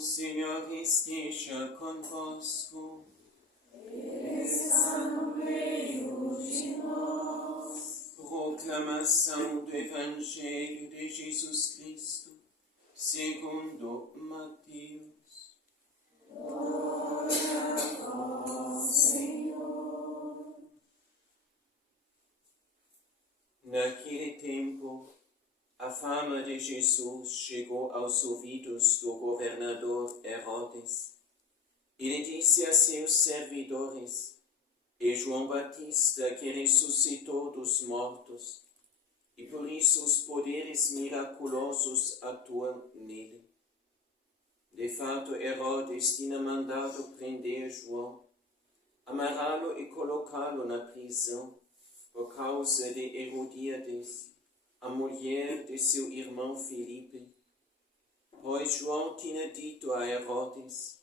Signor esteja convosco. Está no meio de nós. Proclamação do Evangelho de Jesus Cristo, segundo Mateus. Glória a vós, Senhor. Naquele tempo, a fama de Jesus chegou aos ouvidos do governador Herodes. Ele disse a seus servidores: é João Batista que ressuscitou dos mortos, e por isso os poderes miraculosos atuam nele. De fato, Herodes tinha mandado prender João, amarrá-lo e colocá-lo na prisão, por causa de Herodíades, a mulher de seu irmão Filipe. Pois João tinha dito a Herodes: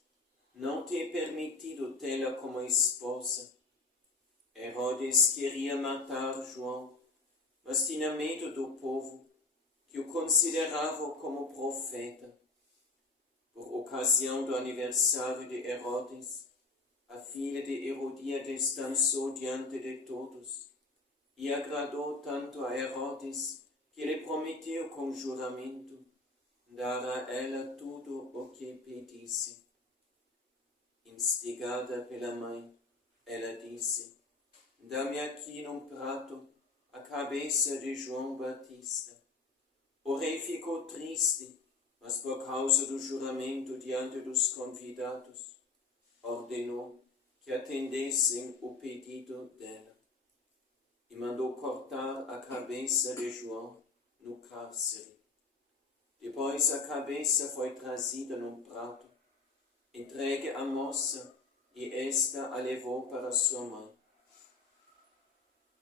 não te é permitido tê-la como esposa. Herodes queria matar João, mas tinha medo do povo, que o considerava como profeta. Por ocasião do aniversário de Herodes, a filha de Herodíades dançou diante de todos, e agradou tanto a Herodes que lhe prometeu com juramento dar a ela tudo o que pedisse. Instigada pela mãe, ela disse: dá-me aqui num prato a cabeça de João Batista. O rei ficou triste, mas por causa do juramento diante dos convidados, ordenou que atendessem o pedido dela e mandou cortar a cabeça de João no cárcere. Depois a cabeça foi trazida num prato, entregue à moça, e esta a levou para sua mãe.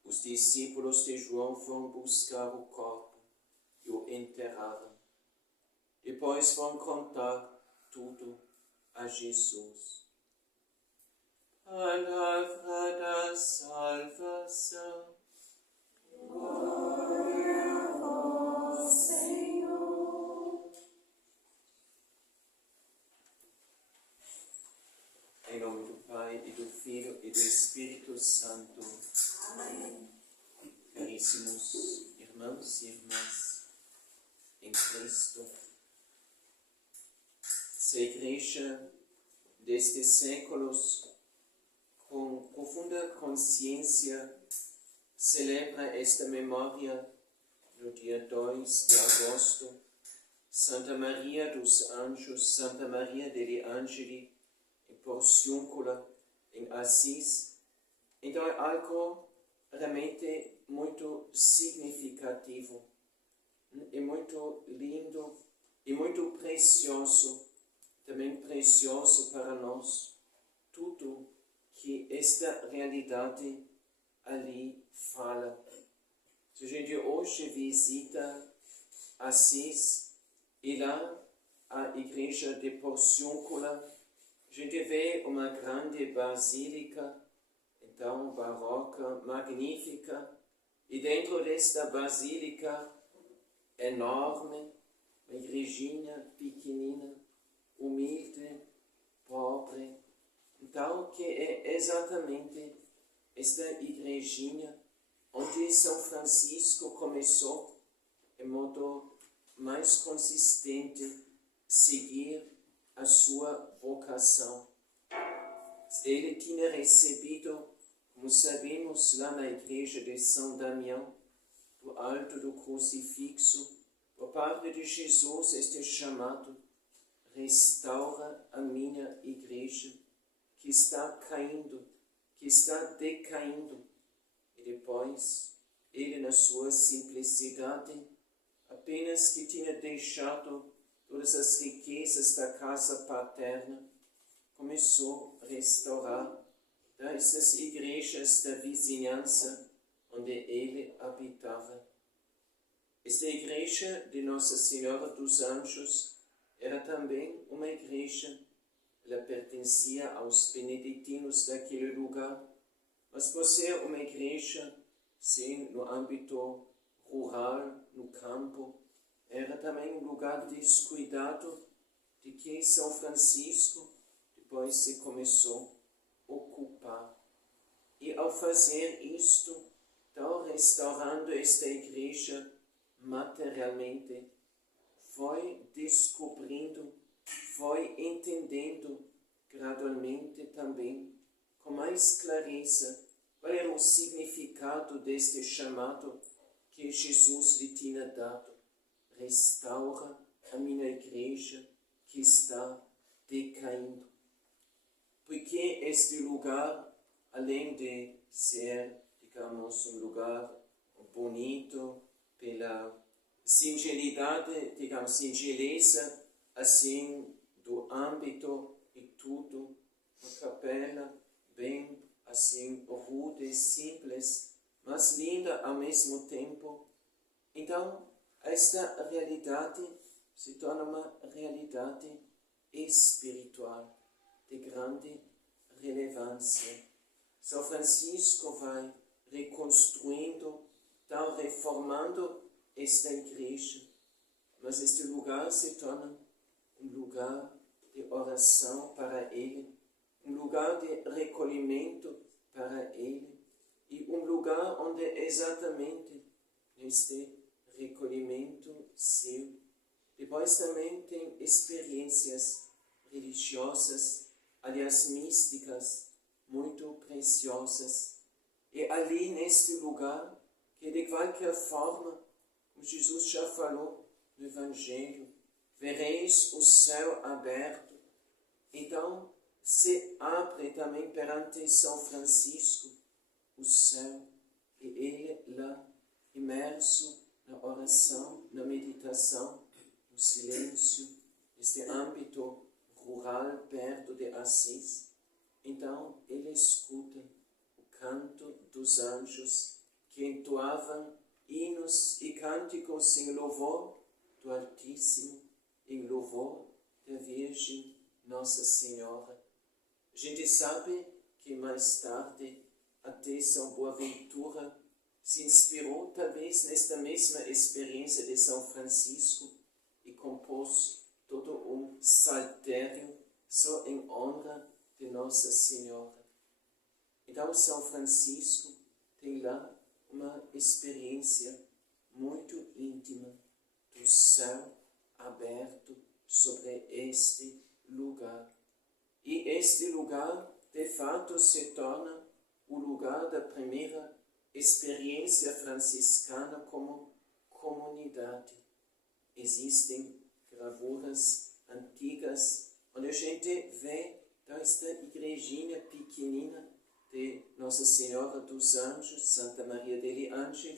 Os discípulos de João foram buscar o corpo e o enterraram. Depois foram contar tudo a Jesus. Palavra da salvação. Glória a vós, Senhor. Em nome do Pai, e do Filho, e do Espírito Santo. Amém. Caríssimos irmãos e irmãs em Cristo, se a Igreja destes séculos, com profunda consciência, celebra esta memória no dia 2 de agosto, Santa Maria dos Anjos, Santa Maria degli Angeli, em Porciúncula, em Assis. Então é algo realmente muito significativo, e muito lindo, e muito precioso, também precioso para nós, tudo que esta realidade ali fala. Se a gente hoje visita Assis e lá a igreja de Porciúncula, a gente vê uma grande basílica, então barroca, magnífica, e dentro desta basílica enorme, uma igrejinha pequenina, humilde, pobre. Então, que é exatamente esta igrejinha onde São Francisco começou, em modo mais consistente, seguir a sua vocação. Ele tinha recebido, como sabemos, lá na igreja de São Damião, do alto do crucifixo, por parte de Jesus, este chamado: restaura a minha igreja, que está caindo, que está decaindo. E depois, ele, na sua simplicidade, apenas que tinha deixado todas as riquezas da casa paterna, começou a restaurar essas igrejas da vizinhança onde ele habitava. Esta igreja de Nossa Senhora dos Anjos era também uma igreja. Ela pertencia aos beneditinos daquele lugar, mas por ser uma igreja, sim, no âmbito rural, no campo, era também um lugar descuidado, de que São Francisco depois se começou a ocupar. E ao fazer isto, então restaurando esta igreja materialmente, foi descobrindo, foi entendendo gradualmente também, com mais clareza, qual era o significado deste chamado que Jesus lhe tinha dado. Restaura a minha igreja que está decaindo. Porque este lugar, além de ser, digamos, um lugar bonito, pela singelidade, digamos, singeleza, assim, do âmbito e tudo, uma capela bem, assim, rude, simples, mas linda ao mesmo tempo. Então, esta realidade se torna uma realidade espiritual de grande relevância. São Francisco vai reconstruindo, então reformando esta igreja, mas este lugar se torna um lugar de oração para ele, um lugar de recolhimento para ele e um lugar onde exatamente neste recolhimento seu, depois também tem experiências religiosas, aliás místicas, muito preciosas. E ali neste lugar, que de qualquer forma, como Jesus já falou no Evangelho, vereis o céu aberto. Então, se abre também perante São Francisco o céu, e ele lá, imerso na oração, na meditação, no silêncio, neste âmbito rural perto de Assis. Então, ele escuta o canto dos anjos que entoavam hinos e cânticos em louvor do Altíssimo, em louvor da Virgem Nossa Senhora. A gente sabe que mais tarde até São Boaventura se inspirou talvez nesta mesma experiência de São Francisco e compôs todo um saltério só em honra de Nossa Senhora. Então São Francisco tem lá uma experiência muito íntima do céu aberto sobre este lugar. E este lugar, de fato, se torna o lugar da primeira experiência franciscana como comunidade. Existem gravuras antigas onde a gente vê então, esta igrejinha pequenina de Nossa Senhora dos Anjos, Santa Maria degli Angeli,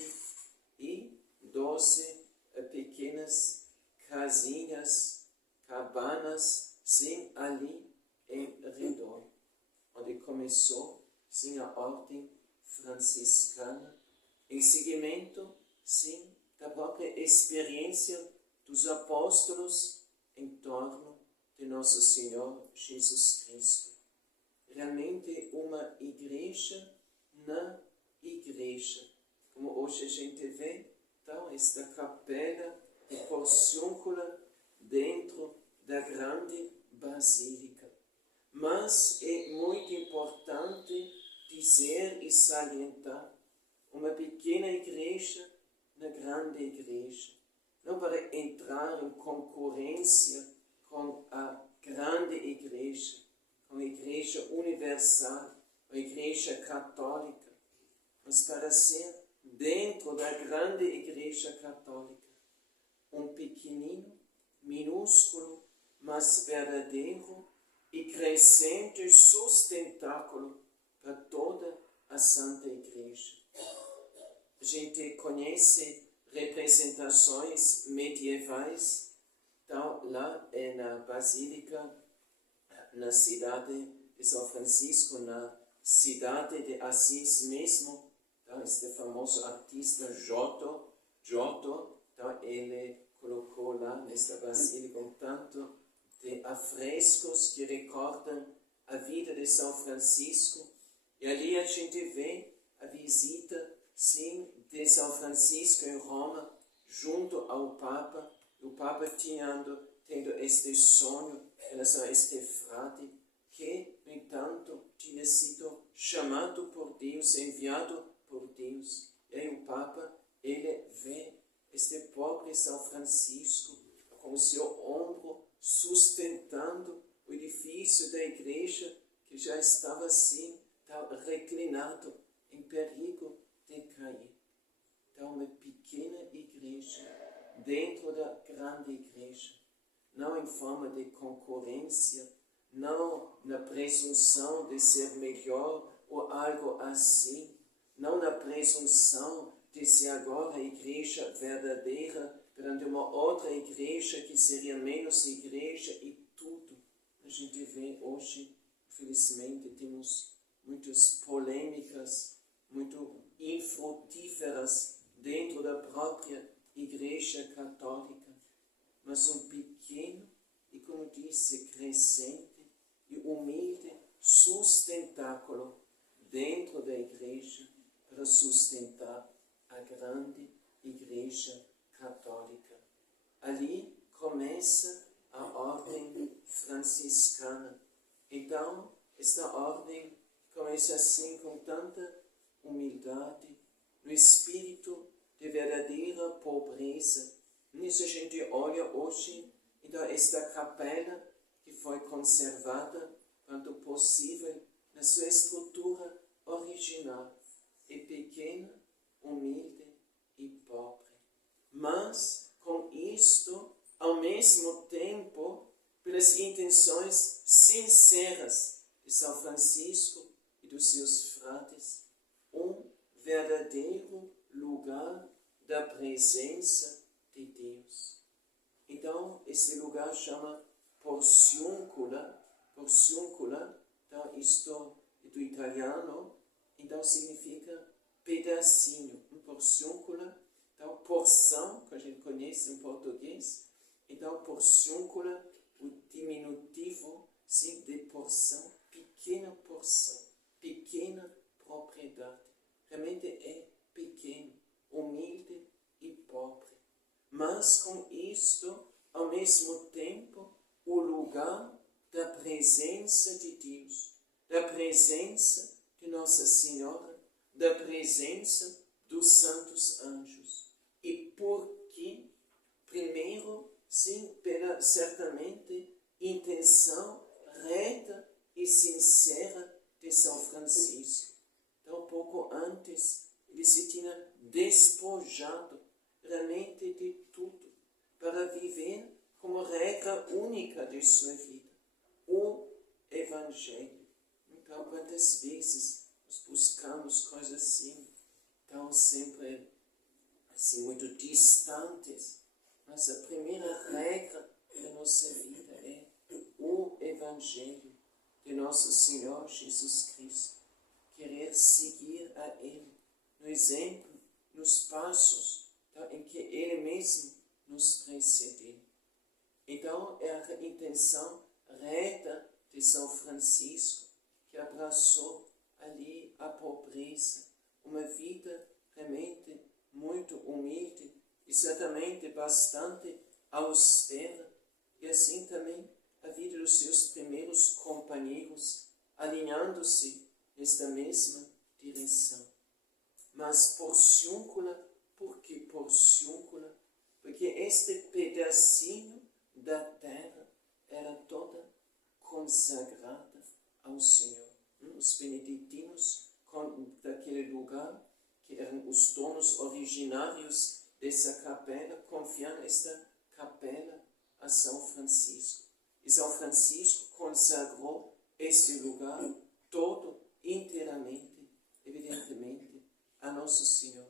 e 12 pequenas casinhas, cabanas, sim, ali em redor, onde começou, sim, a ordem franciscana, em seguimento, sim, da própria experiência dos apóstolos em torno de Nosso Senhor Jesus Cristo. Realmente uma igreja na igreja. Como hoje a gente vê, então, esta capela de porciúncula dentro da grande basílica. Mas é muito importante dizer e salientar uma pequena igreja na grande igreja. Não para entrar em concorrência com a grande igreja, com a igreja universal, a igreja católica, mas para ser dentro da grande igreja católica, um pequenino, minúsculo, mas verdadeiro e crescente sustentáculo para toda a Santa Igreja. A gente conhece representações medievais, então lá é na Basílica, na cidade de São Francisco, na cidade de Assis mesmo, então este famoso artista Giotto, então ele colocou lá nesta basílica um tanto de afrescos que recordam a vida de São Francisco, e ali a gente vê a visita, sim, de São Francisco em Roma, junto ao Papa, o Papa tendo este sonho, relação a este frade, que, no entanto, tinha sido chamado por Deus, enviado por Deus. E aí o Papa, ele vê este pobre São Francisco com o seu ombro sustentando o edifício da igreja que já estava assim, reclinado, em perigo de cair. Então, uma pequena igreja dentro da grande igreja, não em forma de concorrência, não na presunção de ser melhor ou algo assim, não na presunção de ser agora a igreja verdadeira perante uma outra igreja que seria menos igreja e tudo. A gente vê hoje, infelizmente, temos muitas polêmicas, muito infrutíferas dentro da própria Igreja Católica, mas um pequeno e, como disse, crescente e humilde sustentáculo dentro da Igreja para sustentar a grande Igreja Católica. Ali começa a ordem franciscana. Então, esta ordem começa assim com tanta humildade, no espírito de verdadeira pobreza. Nisso a gente olha hoje, então, esta capela que foi conservada, quanto possível, na sua estrutura original. É pequena, humilde e pobre. Mas, com isto, ao mesmo tempo, pelas intenções sinceras de São Francisco e dos seus frades, um verdadeiro lugar da presença de Deus. Então, esse lugar chama porciúncula, então isto é do italiano, então significa pedacinho, porciúncula, então porção, que a gente conhece em português, então porciúncula, o diminutivo, sim, de porção, pequena propriedade, realmente é pequeno, humilde e pobre. Mas com isto, ao mesmo tempo, o lugar da presença de Deus, da presença de Nossa Senhora, da presença dos santos anjos. E porque, primeiro, sim, pela certamente intenção reta e sincera de São Francisco. Então, pouco antes, ele se tinha despojado realmente de tudo para viver como regra única de sua vida, o Evangelho. Então, quantas vezes nós buscamos coisas assim, tão sempre assim, muito distantes, mas a primeira regra da nossa vida é o Evangelho de Nosso Senhor Jesus Cristo. Querer seguir a Ele, no exemplo, nos passos em que Ele mesmo nos precedeu. Então, é a intenção reta de São Francisco, que abraçou ali a pobreza, uma vida realmente muito humilde e certamente bastante austera, e assim também a vida dos seus primeiros companheiros, alinhando-se nesta mesma direção. Mas porciúncula, por que porciúncula? Porque este pedacinho da terra era toda consagrada ao Senhor. Os beneditinos daquele lugar, que eram os donos originários dessa capela, confiaram esta capela a São Francisco. E São Francisco consagrou este lugar todo inteiramente, evidentemente, a Nosso Senhor,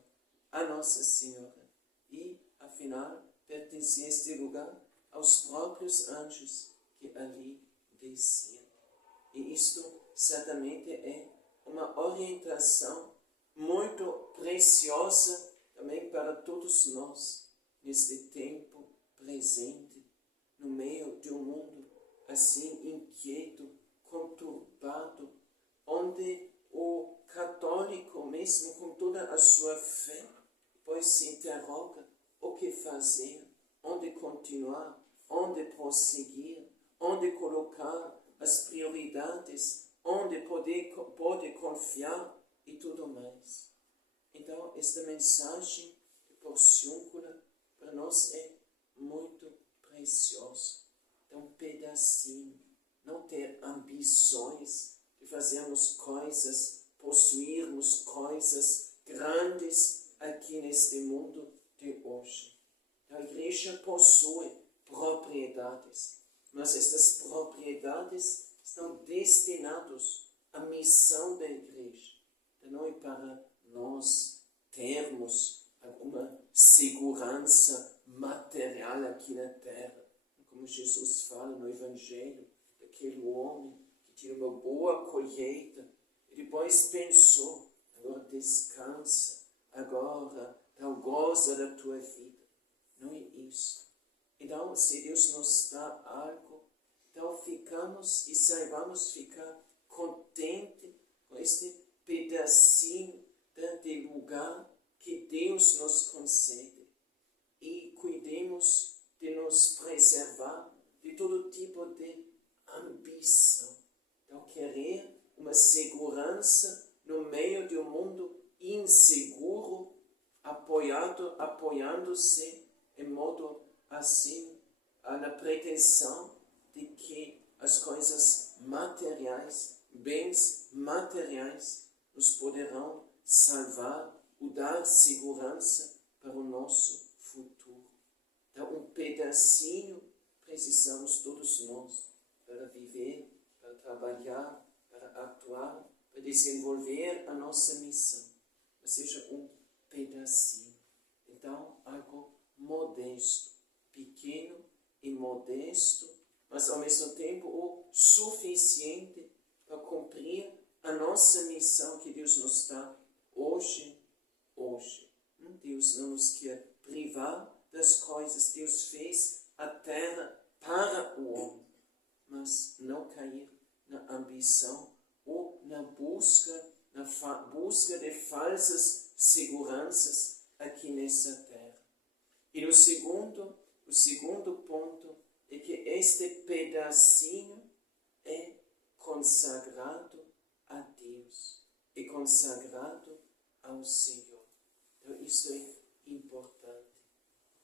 a Nossa Senhora. E, afinal, pertencia este lugar aos próprios anjos que ali desciam. E isto certamente é uma orientação muito preciosa também para todos nós, neste tempo presente, no meio de um mundo assim inquieto, conturbado, onde o católico, mesmo com toda a sua fé, pois se interroga o que fazer, onde continuar, onde prosseguir. prosseguir, onde colocar as prioridades, onde pode confiar e tudo mais. Então, esta mensagem de Porciúncula para nós é muito preciosa. É um pedacinho, não ter ambições de fazermos coisas, possuirmos coisas grandes aqui neste mundo de hoje. A igreja possui propriedades, mas estas propriedades estão destinadas à missão da igreja. Não é para nós termos alguma segurança material aqui na terra. Como Jesus fala no Evangelho, daquele homem que tinha uma boa colheita e depois pensou, agora descansa, agora goza da tua vida. Não é isso. Então, se Deus nos dá algo, então ficamos e saibamos ficar contente com este pedacinho de lugar que Deus nos concede. E cuidemos de nos preservar de todo tipo de ambição. Então, querer uma segurança no meio de um mundo inseguro, apoiando-se em modo assim, na pretensão de que as coisas materiais, bens materiais, nos poderão salvar ou dar segurança para o nosso futuro. Então, um pedacinho precisamos todos nós para viver, para trabalhar, para atuar, para desenvolver a nossa missão. Mas seja um pedacinho. Então, algo modesto, pequeno e modesto, mas ao mesmo tempo o suficiente para cumprir a nossa missão que Deus nos dá hoje. Deus não nos quer privar das coisas. Deus fez a terra para o homem, mas não cair na ambição ou na busca de falsas seguranças aqui nessa terra. E o segundo ponto é que este pedacinho é consagrado a Deus, é consagrado ao Senhor. Então, isso é importante.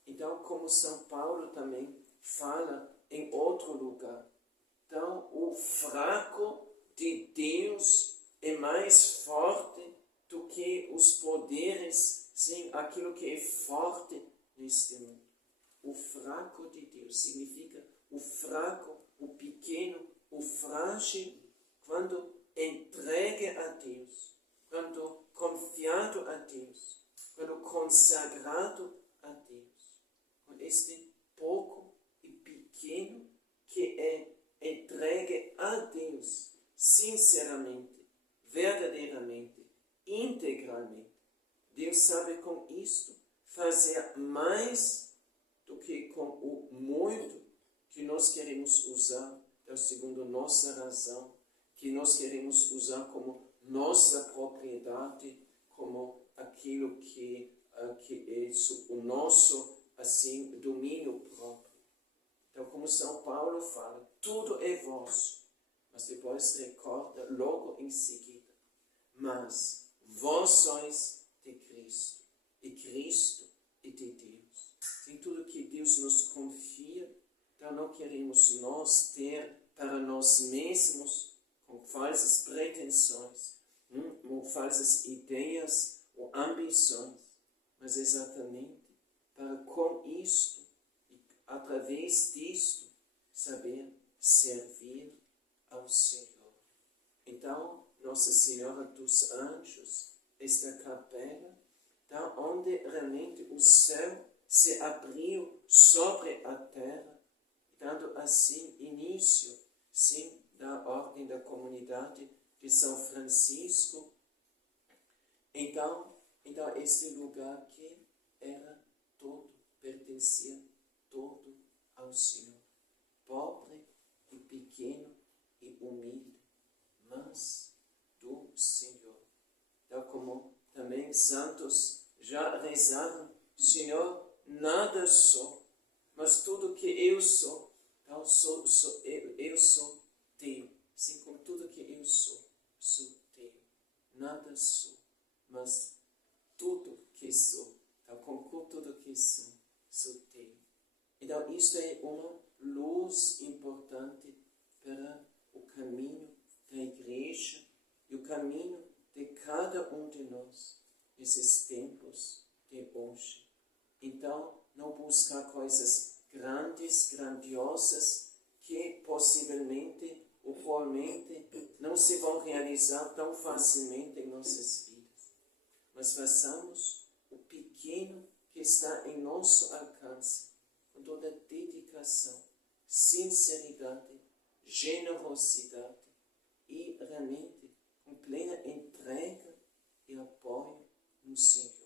Então, como São Paulo também fala em outro lugar, então, o fraco de Deus é mais forte do que os poderes, sim, aquilo que é forte neste mundo. O fraco de Deus significa o fraco, o pequeno, o frágil, quando entregue a Deus, quando confiado a Deus, quando consagrado a Deus. Com este pouco e pequeno que é entregue a Deus, sinceramente, verdadeiramente, integralmente. Deus sabe com isto fazer mais do que com o muito que nós queremos usar, segundo nossa razão, que nós queremos usar como nossa propriedade, como aquilo que é o nosso assim, domínio próprio. Então, como São Paulo fala, tudo é vosso, mas depois recorda logo em seguida, mas vós sois de Cristo, e Cristo é de Deus. Em tudo que Deus nos confia, então não queremos nós ter para nós mesmos, com falsas pretensões, com falsas ideias ou ambições, mas exatamente para com isto, e através disto, saber servir ao Senhor. Então, Nossa Senhora dos Anjos, esta capela, então, onde realmente o céu se abriu sobre a terra, dando assim início, sim, da ordem da comunidade de São Francisco. Então este lugar que era todo, pertencia todo ao Senhor. Pobre e pequeno e humilde, mas do Senhor. Então, como também santos já rezaram, Senhor, nada sou, mas tudo que eu sou, Então, eu sou teu, assim como tudo que eu sou teu. Nada sou, mas tudo que sou, então, com tudo que sou teu. Então, isto é uma luz importante para o caminho da igreja e o caminho de cada um de nós nesses tempos de hoje. Então, não buscar coisas grandiosas, que possivelmente ou provavelmente não se vão realizar tão facilmente em nossas vidas. Mas façamos o pequeno que está em nosso alcance, com toda dedicação, sinceridade, generosidade e realmente com plena entrega e apoio no Senhor.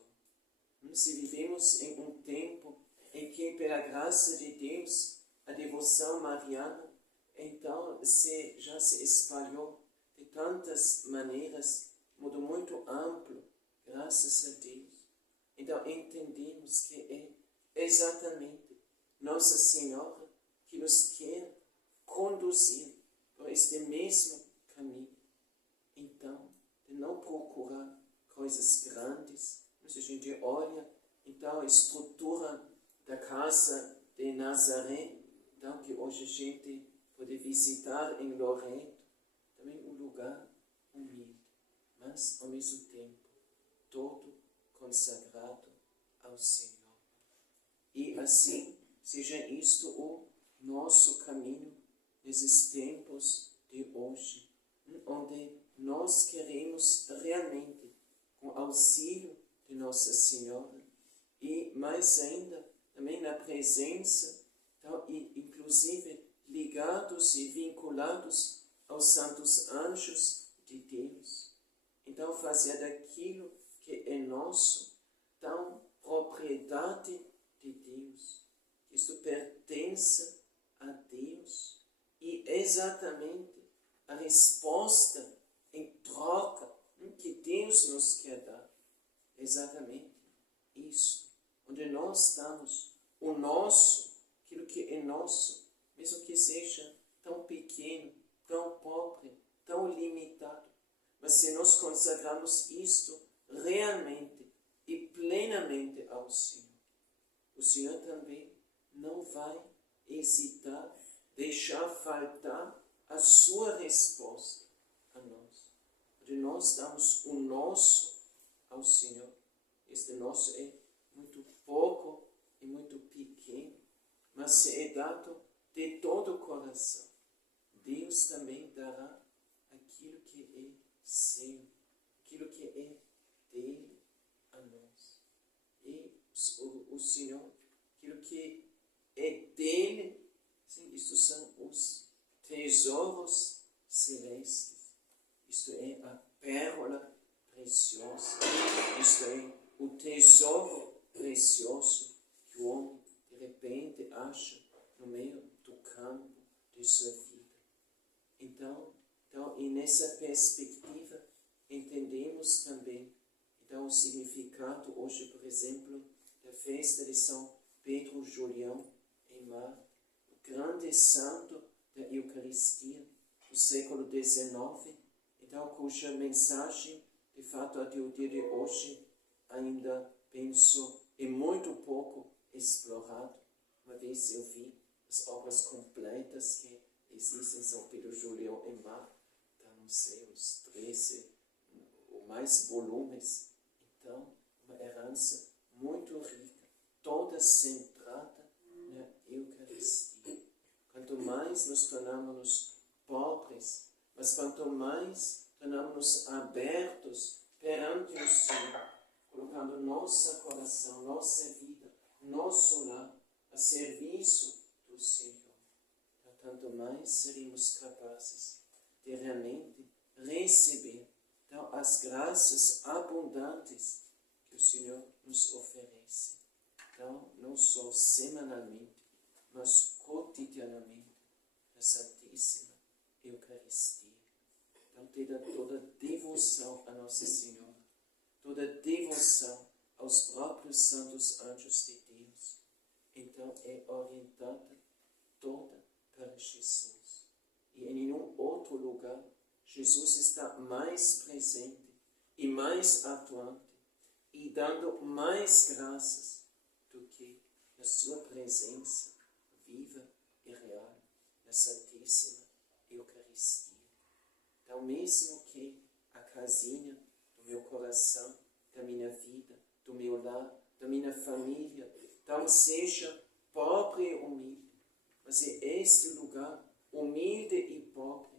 Se vivemos em um tempo em que, pela graça de Deus, a devoção mariana então já se espalhou de tantas maneiras, de modo muito amplo, graças a Deus. Então entendemos que é exatamente Nossa Senhora que nos quer conduzir por este mesmo caminho. Então, de não procurar coisas grandes. Se a gente olha, então, a estrutura da casa de Nazaré, então, que hoje a gente pode visitar em Loreto, também um lugar humilde, mas, ao mesmo tempo, todo consagrado ao Senhor. E assim, seja isto o nosso caminho nesses tempos de hoje, onde nós queremos realmente, com auxílio de Nossa Senhora, e mais ainda, também na presença, então, inclusive ligados e vinculados aos santos anjos de Deus. Então, fazer daquilo que é nosso, então, propriedade de Deus. Isto pertence a Deus e exatamente a resposta em troca que Deus nos quer dar. Exatamente isso. Onde nós damos o nosso, aquilo que é nosso, mesmo que seja tão pequeno, tão pobre, tão limitado. Mas se nós consagramos isto realmente e plenamente ao Senhor, o Senhor também não vai hesitar, deixar faltar a sua resposta a nós. Onde nós damos o nosso ao Senhor. Este nosso é muito pouco e muito pequeno, mas se é dado de todo o coração, Deus também dará aquilo que é seu, aquilo que é dele a nós. E o Senhor, aquilo que é dele, sim, isto são os tesouros celestes. Isto é a pérola preciosa. Isto é o tesouro precioso que o homem de repente acha no meio do campo de sua vida. Então, e nessa perspectiva, entendemos também o significado hoje, por exemplo, da festa de São Pedro Julião em Marte, o grande santo da Eucaristia do século XIX, então, cuja mensagem, de fato, até o dia de hoje, ainda penso, é muito pouco explorado. Uma vez eu vi as obras completas que existem em São Pedro Julião em Marte, então, não sei, uns 13 ou mais volumes. Então, uma herança muito rica, toda centrada na Eucaristia. Quanto mais nos tornamos pobres, mas quanto mais tornamos abertos perante o Senhor, colocando nosso coração, nossa vida, nosso lar a serviço do Senhor, tanto mais seremos capazes de realmente receber as graças abundantes que o Senhor nos oferece. Então, não só semanalmente, mas cotidianamente, na Santíssima Eucaristia. Então, toda devoção a Nossa Senhora, toda devoção aos próprios santos anjos de Deus, então é orientada toda Jesus está mais presente e mais atuante e dando mais graças do que na sua presença viva e real na Santíssima Eucaristia. Então, mesmo que a casinha do meu coração, da minha vida, do meu lar, da minha família, então seja pobre e humilde, mas é este lugar humilde e pobre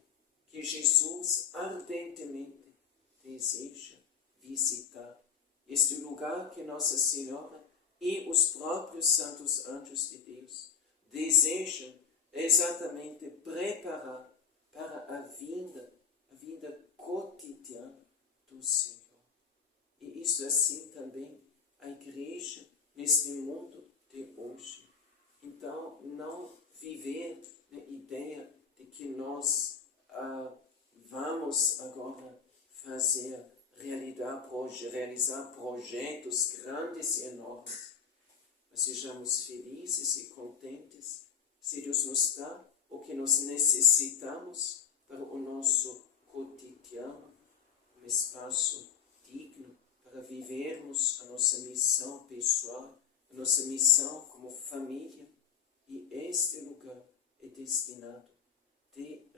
que Jesus ardentemente deseja visitar. Este lugar que Nossa Senhora e os próprios santos anjos de Deus desejam exatamente preparar para a vinda cotidiana do Senhor. E isso assim também a Igreja neste mundo de hoje. Então, não viver na ideia de que nós vamos agora realizar projetos grandes e enormes, mas sejamos felizes e contentes se Deus nos dá o que nós necessitamos para o nosso cotidiano, um espaço digno para vivermos a nossa missão pessoal, a nossa missão como família. E este lugar é destinado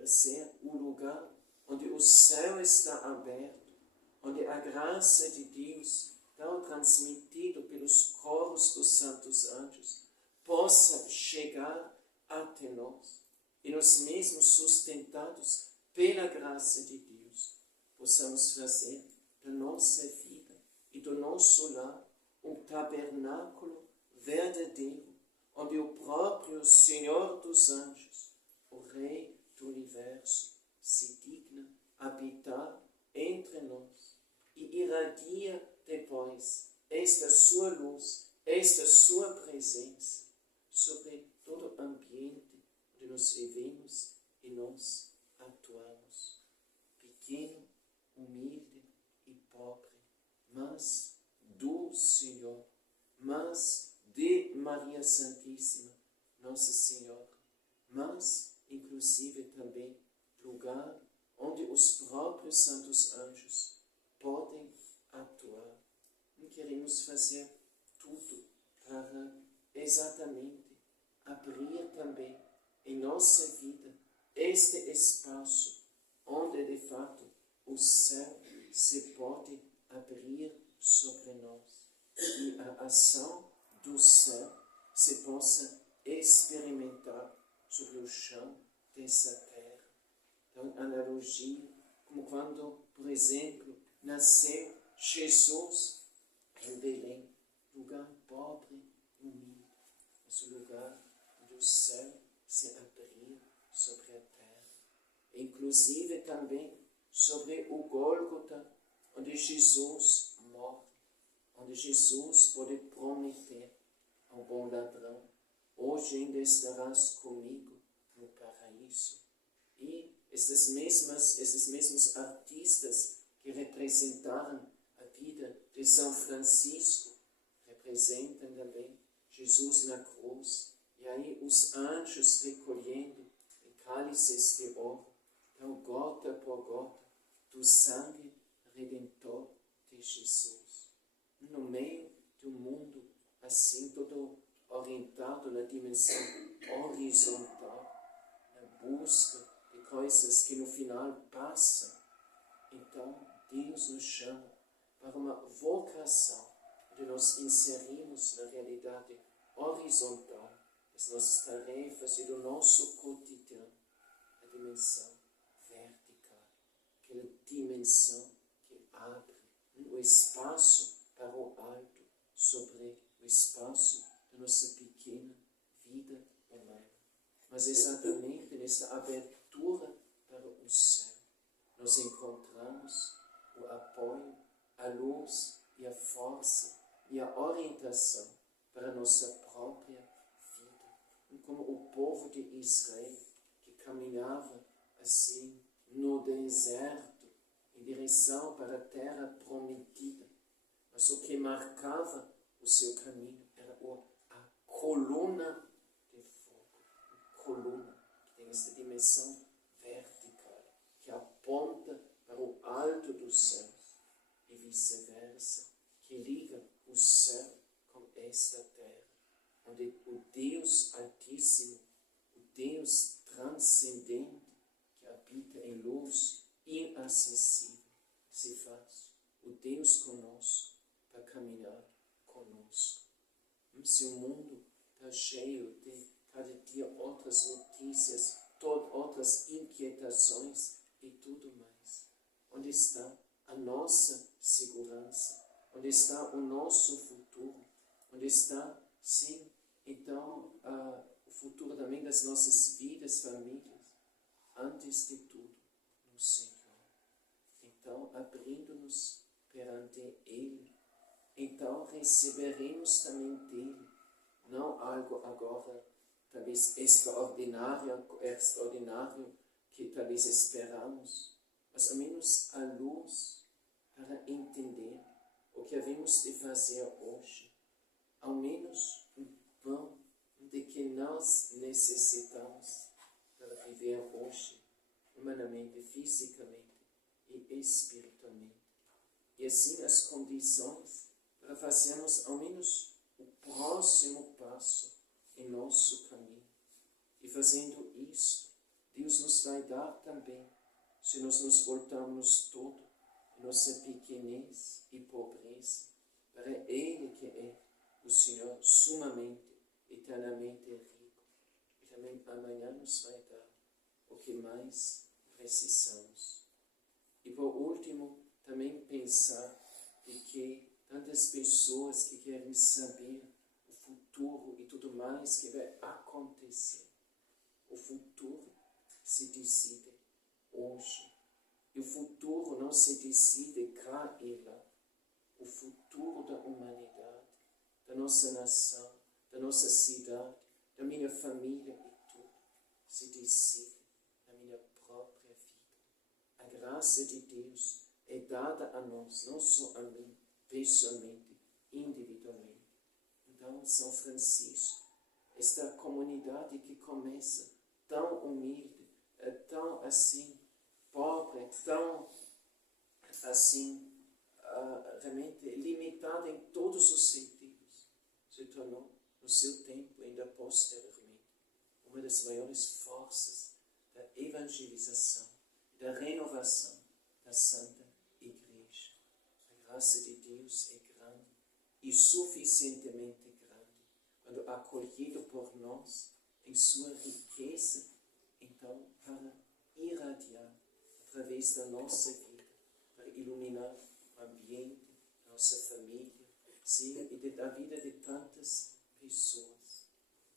a ser o lugar onde o céu está aberto, onde a graça de Deus, tão transmitida pelos coros dos santos anjos, possa chegar até nós. E nós mesmos, sustentados pela graça de Deus, possamos fazer da nossa vida e do nosso lar um tabernáculo verdadeiro, onde o próprio Senhor dos anjos, o Rei do universo, se digna habitar entre nós e irradia depois esta sua luz, esta sua presença sobre todo o ambiente onde nós vivemos e nós atuamos. Pequeno, humilde e pobre, mas do Senhor, mas de Maria Santíssima, Nossa Senhora, mas inclusive também lugar onde os próprios santos anjos podem atuar. Não queremos fazer tudo para exatamente abrir também em nossa vida este espaço onde de fato o céu se pode abrir sobre nós e a ação do céu se possa experimentar sobre o chão dessa terra. Então, analogia, como quando, por exemplo, nasceu Jesus em Belém, lugar pobre e humilde, mas o lugar onde o céu se abriu sobre a terra. Inclusive também sobre o Gólgota, onde Jesus morre, onde Jesus pode prometer ao bom ladrão: hoje ainda estarás comigo no paraíso. E esses mesmos artistas que representaram a vida de São Francisco representam também Jesus na cruz. E aí os anjos recolhendo em cálices de ouro, então gota por gota, do sangue redentor de Jesus. No meio do mundo assim, todo orientado na dimensão horizontal, na busca de coisas que no final passam. Então, Deus nos chama para uma vocação, onde nós inserimos na realidade horizontal das nossas tarefas e do nosso cotidiano, a dimensão vertical, aquela dimensão que abre o espaço para o alto sobre o espaço da nossa pequena vida humana. Mas exatamente nessa abertura para o céu, nós encontramos o apoio, a luz e a força e a orientação para a nossa própria vida. Como o povo de Israel, que caminhava assim no deserto, em direção para a terra prometida. Mas o que marcava o seu caminho era a coluna de fogo. A coluna que tem essa dimensão vertical, que apoia aponta para o alto dos céus e vice-versa, que liga o céu com esta terra, onde o Deus Altíssimo, o Deus transcendente, que habita em luz inacessível, se faz o Deus conosco para caminhar conosco. Se o mundo está cheio de cada dia outras notícias, outras inquietações e tudo mais, onde está a nossa segurança? Onde está o nosso futuro? Onde está, sim, então, o futuro também das nossas vidas, famílias? Antes de tudo, no Senhor. Então, abrindo-nos perante Ele, então receberemos também dele, não algo agora, talvez extraordinário que talvez esperamos, mas ao menos a luz para entender o que havemos de fazer hoje, ao menos um pão de que nós necessitamos para viver hoje, humanamente, fisicamente e espiritualmente. E assim as condições para fazermos ao menos o próximo passo em nosso caminho. E fazendo isso, Deus nos vai dar também, se nós nos voltarmos todo em nossa pequenez e pobreza, para Ele que é o Senhor sumamente, eternamente rico. E também amanhã nos vai dar o que mais precisamos. E por último, também pensar de que tantas pessoas que querem saber o futuro e tudo mais que vai acontecer. O futuro se decide hoje. E o futuro não se decide cá e lá. O futuro da humanidade, da nossa nação, da nossa cidade, da minha família e tudo, se decide na minha própria vida. A graça de Deus é dada a nós, não só a mim, pessoalmente, individualmente. Então, São Francisco, esta comunidade que começa tão humilde, tão assim, pobre, tão assim, realmente limitada em todos os sentidos, se tornou, no seu tempo, ainda posteriormente, uma das maiores forças da evangelização, da renovação da Santa Igreja. A graça de Deus é grande e suficientemente grande, quando acolhido por nós em sua riqueza, então para irradiar através da nossa vida, para iluminar o ambiente, a nossa família, sim, e da vida de tantas pessoas.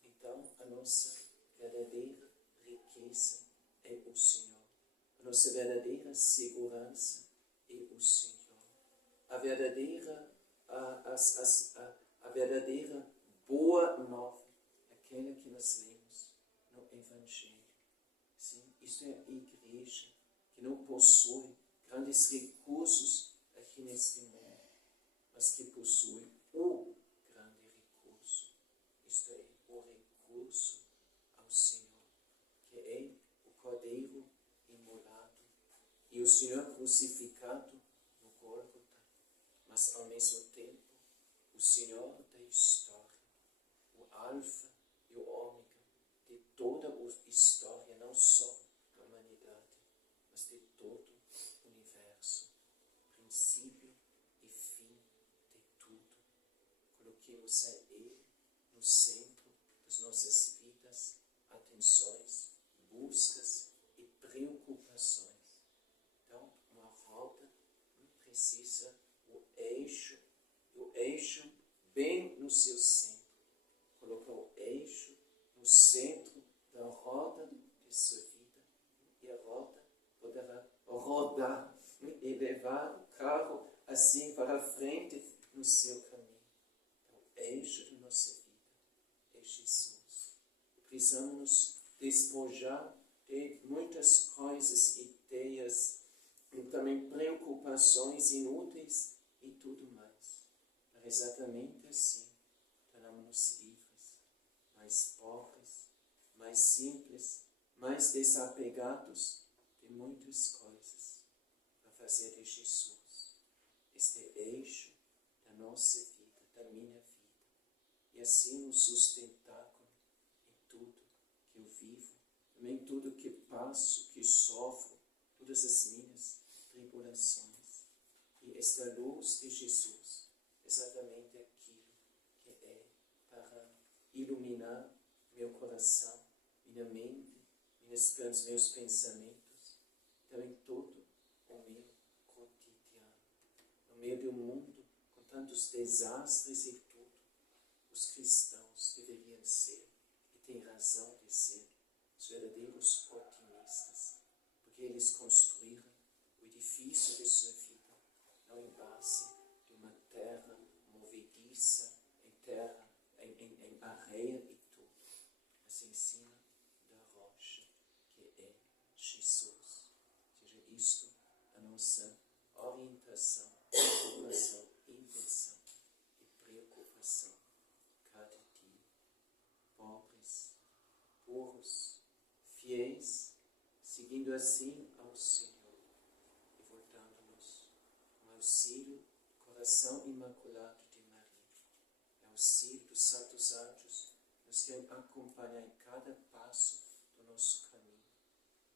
Então, a nossa verdadeira riqueza é o Senhor. A nossa verdadeira segurança é o Senhor. A verdadeira boa nova, aquela que nós lemos no Evangelho. Sim, isto é a igreja que não possui grandes recursos aqui neste mundo, mas que possui o grande recurso, isto é, o recurso ao Senhor, que é o Cordeiro imolado e o Senhor crucificado no Gólgota, mas ao mesmo tempo o Senhor da história, o Alfa e o Ômega de toda a história, não só da humanidade, mas de todo o universo, princípio e fim de tudo. Coloquemos a Ele no centro das nossas vidas, atenções, buscas e preocupações. Então, uma roda precisa o eixo bem no seu centro. Coloca o eixo no centro da roda de sua vida e a roda poderá rodar e levar o carro assim para frente no seu caminho. Então, o eixo da nossa vida é Jesus. Precisamos nos despojar de muitas coisas, ideias, e também preocupações inúteis e tudo mais. Para exatamente assim, tornarmos-nos livres, mais pobres, mais simples, mais desapegados de muitas coisas. fazer de Jesus este eixo da nossa vida, da minha vida, e assim um sustentáculo em tudo que eu vivo, também em tudo que passo, que sofro, todas as minhas tribulações. E esta luz de Jesus, exatamente aquilo que é para iluminar meu coração, minha mente, meus pensamentos, também todo o meu cotidiano. No meio de um mundo com tantos desastres e tudo, os cristãos deveriam ser, e têm razão de ser, os verdadeiros otimistas, porque eles construíram o edifício de sua vida, não em base de uma terra movediça, em areia e tudo, mas em cima da rocha, que é Jesus. Seja isto a nossa orientação, preocupação, intenção e preocupação cada dia. Pobres, puros, fiéis, seguindo assim ao Senhor e voltando-nos com auxílio do coração imaculado de Maria, e auxílio dos santos anjos, nos que acompanham em cada passo do nosso caminho,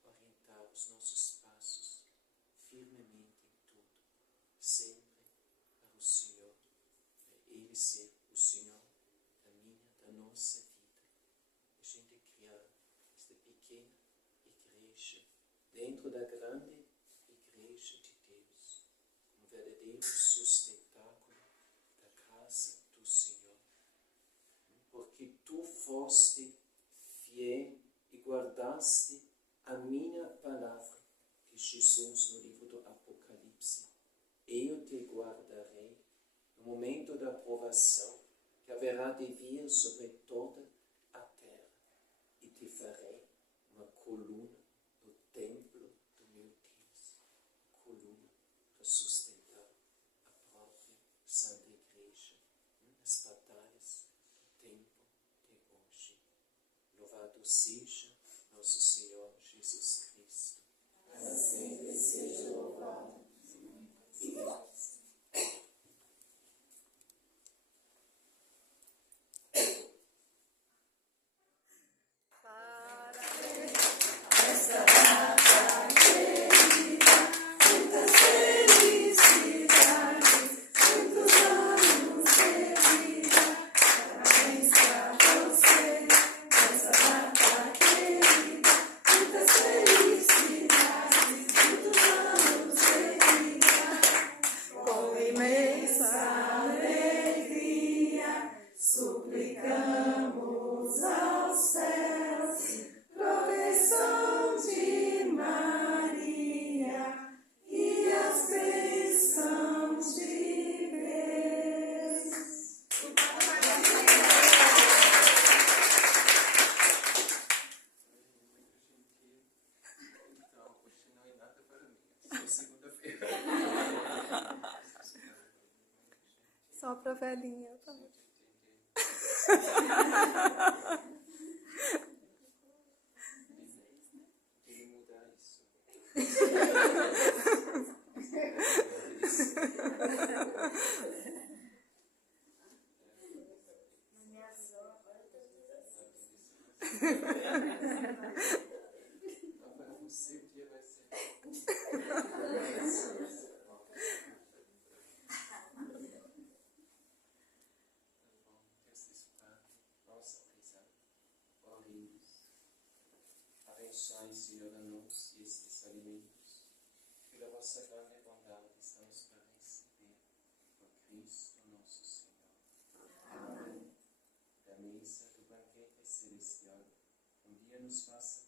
orientar os nossos passos firmemente em tudo, sempre para o Senhor, para Ele ser o Senhor da minha, da nossa vida. A gente criar esta pequena igreja dentro da grande igreja de Deus, como verdadeiro sustentáculo da graça do Senhor. Porque tu foste fiel e guardaste a minha palavra, que Jesus no livro do Apocalipse. Eu te guardarei no momento da provação que haverá de vir sobre toda a terra, e te farei uma coluna no templo do meu Deus, coluna para sustentar a própria Santa Igreja nas batalhas do tempo de hoje. Louvado seja nosso Senhor Jesus Cristo. Para sempre seja louvado. Esta data querida, muitas felicidades, muitos anos de vida. Parabéns pra você. Esta data querida, muitas felicidades, muitos anos de vida. Com imensa alegria, suplicamos aos céus proteção de Maria e as bênçãos de Deus. Então, hoje não é nada para mim. Só segunda-feira. Só pra velhinha, tá? Tem que mudar isso. Não, para você o dia vai ser. Nossa prisão, oremos. Abençoai, Senhor, a nós estes alimentos, pela vossa grande bondade estamos para receber, por Cristo nosso Senhor. Amém. Da mesa do banquete celestial, um dia nos faça